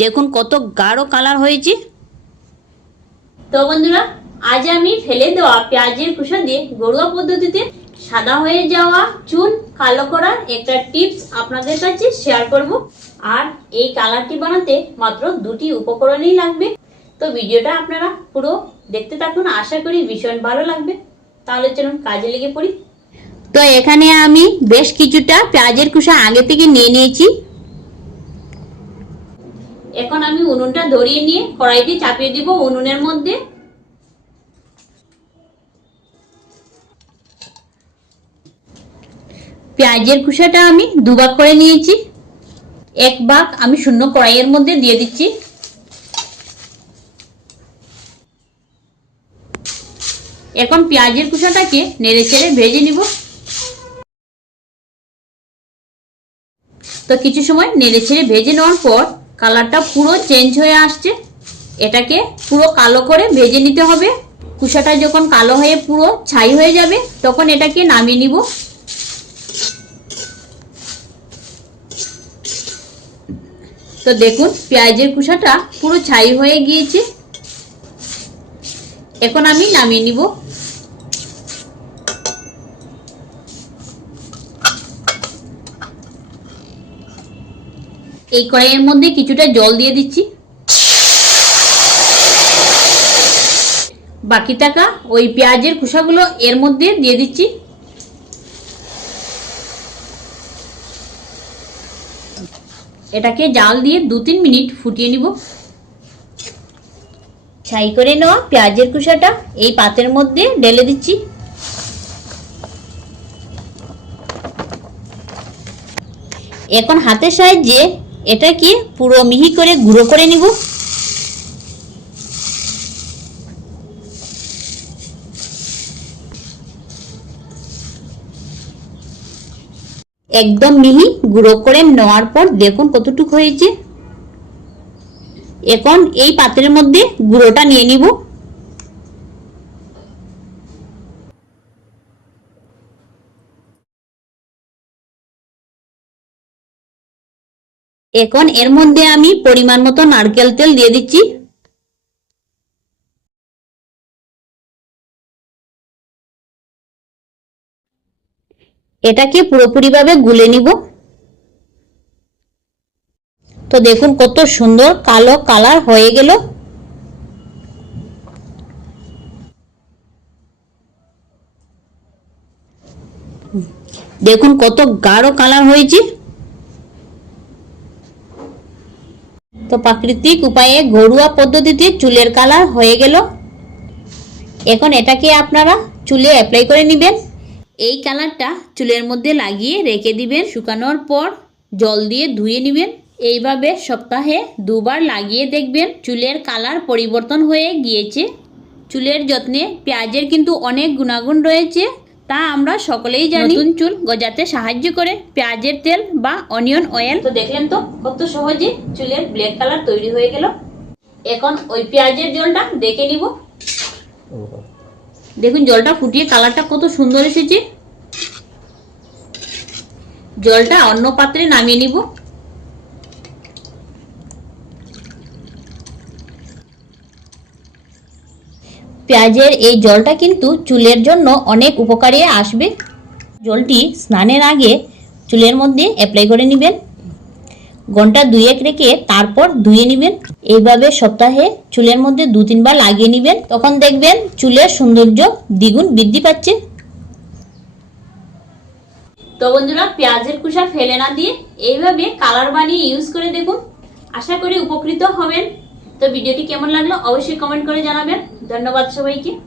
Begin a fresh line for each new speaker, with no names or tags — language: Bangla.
দেখুন কত গাঢ় কালার হয়েছে।
তো বন্ধুরা, আজ আমি ফেলে দেওয়া পেঁয়াজের খোসা দিয়ে ঘরোয়া পদ্ধতিতে সাদা হয়ে যাওয়া চুল কালো করার একটা টিপস আপনাদের কাছে শেয়ার করব। আর এই কালারটি বানাতে মাত্র দুটি উপকরণই লাগবে। তো ভিডিওটা আপনারা পুরো দেখতে থাকুন, আশা করি ভীষণ ভালো লাগবে। তাহলে চলুন কাজে লেগে পড়ি।
তো এখানে আমি বেশ কিছুটা পেঁয়াজের কুসা আগে থেকে নিয়ে নিয়েছি।
এখন আমি উনুনটা ধরিয়ে নিয়ে কড়াইটি চাপিয়ে দিব উনুনের মধ্যে।
পেঁয়াজের কুসাটা আমি দুভাগ করে নিয়েছি। এক ভাগ আমি শূন্য কড়াইয়ের মধ্যে দিয়ে দিচ্ছি। এখন পেঁয়াজের কুসাটাকে নেড়ে চেড়ে ভেজে নিব। তো কিছু সময় নেড়ে ছেড়ে ভেজে নেওয়ার পর কালারটা পুরো চেঞ্জ হয়ে আসছে। এটাকে পুরো কালো করে ভেজে নিতে হবে। কুসাটা যখন কালো হয়ে পুরো ছাই হয়ে যাবে, তখন এটাকে নামিয়ে নিব। তো দেখুন, পেঁয়াজের কুসাটা পুরো ছাই হয়ে গিয়েছে। এখন আমি নামিয়ে নিব। এই কড়াইয়ের মধ্যে কিছুটা জল দিয়ে দিচ্ছি। বাকি টাকা ওই পেঁয়াজের খোসাগুলো এর মধ্যে দিয়ে দিচ্ছি। এটাকে জাল দিয়ে দু তিন মিনিট ফুটিয়ে নিব। ছাই করে নেওয়া পেঁয়াজের কুসাটা এই পাতের মধ্যে ঢেলে দিচ্ছি। এখন হাতের সাহায্যে এটাকে পুরো মিহি করে গুঁড়ো করে নিব। একদম মিহি গুঁড়ো করে নেওয়ার পর দেখুন কতটুকু হয়েছে। এখন এই পাত্রের মধ্যে গুঁড়োটা নিয়ে নিব। এখন এর মধ্যে আমি পরিমাণ মতো নারকেল তেল দিয়ে দিচ্ছি। এটাকে পুরোপুরিভাবে গুলে নিব। তো দেখুন কত সুন্দর কালো কালার হয়ে গেল। দেখুন কত গাঢ় কালার হয়েছে। তো প্রাকৃতিক উপায়ে ঘরোয়া পদ্ধতিতে চুলের কালার হয়ে গেল। এখন এটাকে আপনারা চুলে অ্যাপ্লাই করে নেবেন। এই কালারটা চুলের মধ্যে লাগিয়ে রেখে দিবেন। শুকানোর পর জল দিয়ে ধুয়ে নেবেন। এইভাবে সপ্তাহে দুবার লাগিয়ে দেখবেন চুলের কালার পরিবর্তন হয়ে গিয়েছে। চুলের যত্নে পেঁয়াজের কিন্তু অনেক গুণাগুণ রয়েছে। তা আমরা সকলেই জানি। নতুন চুল গজাতে সাহায্য করে পেঁয়াজের তেল বা অনিয়ন অয়েল।
তো দেখলেন তো কত সহজে চুলের ব্ল্যাক কালার তৈরি হয়ে গেল। এখন ওই পেঁয়াজের জলটা দেখে নিব।
দেখুন জলটা ফুটিয়ে কালারটা কত সুন্দর এসেছে। জলটা অন্য পাত্রে নামিয়ে নিব। পেঁয়াজের এই জলটা কিন্তু চুলের জন্য অনেক উপকারে আসবে। জলটি স্নানের আগে চুলের মধ্যে অ্যাপ্লাই করে নেবেন। ঘণ্টা দুয়েক রেখে তারপর ধুয়ে নেবেন। এইভাবে সপ্তাহে চুলের মধ্যে দু তিনবার লাগিয়ে নেবেন। তখন দেখবেন চুলের সৌন্দর্য দ্বিগুণ বৃদ্ধি পাচ্ছে।
তো বন্ধুরা, পেঁয়াজের কুসা ফেলে না দিয়ে এইভাবে কালার বানিয়ে ইউজ করে দেখুন। আশা করি উপকৃত হবেন। তো ভিডিওটি কেমন লাগল অবশ্যই কমেন্ট করে জানাবেন। ধন্যবাদ সবাইকে।